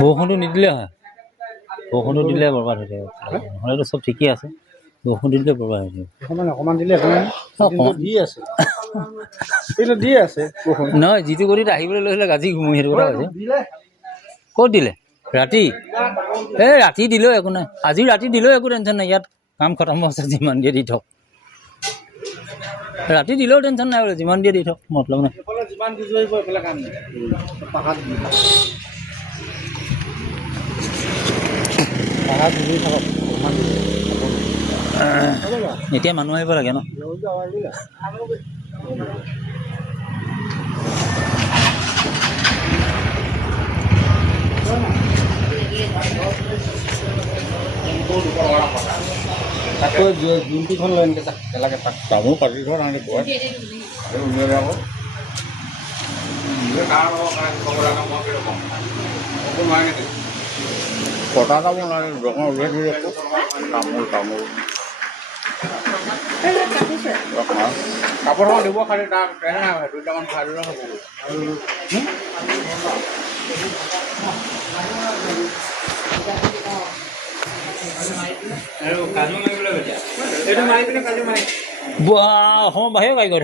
বৰষুণটো নিদিলে হয়, বৰষুণটো দিলে বৰবাদ হৈ থাকিব, নহ'লেতো চব ঠিকেই আছে, বৰষুণ দিলে বৰবাদ হৈ থাকিব। অকণমান দিলে দি আছে এইটো দি আছে নহয়, যিটো গতিত আহিবলৈ লৈছিলে গাজি ঘুমুৰি, সেইটো কথা কৈছে। ক'ত দিলে? ৰাতি? এই ৰাতি দিলেও একো নাই, আজি ৰাতি দিলেও একো টেনশ্যন নাই, ইয়াত কাম খতম আছে, যিমান দিয়ে দি থওক। ৰাতি দিলেও টেনশ্যন নাই বোলে, যিমান দিয়ে দি থওক, মতলব নাই। যিমান দি থৈ আহিব এইফালে কাম নাই, পাহাৰত থাকক। এতিয়া মানুহ আহিব লাগে ন? তাকো যোনটিখন লৈ এনেকৈ এলাকে তাক তামোল কাটি থোৱা নাই কয় উলিয়াই আকৌ কটা তামোল নাই দোকান উলিয়াই দিলে তামোল কাপোৰখন দিব খালি তাক তেনে নাই দুটামান খাই দিলে হ'ব অসমৰ বাহিৰৰ কাৰিকৰ।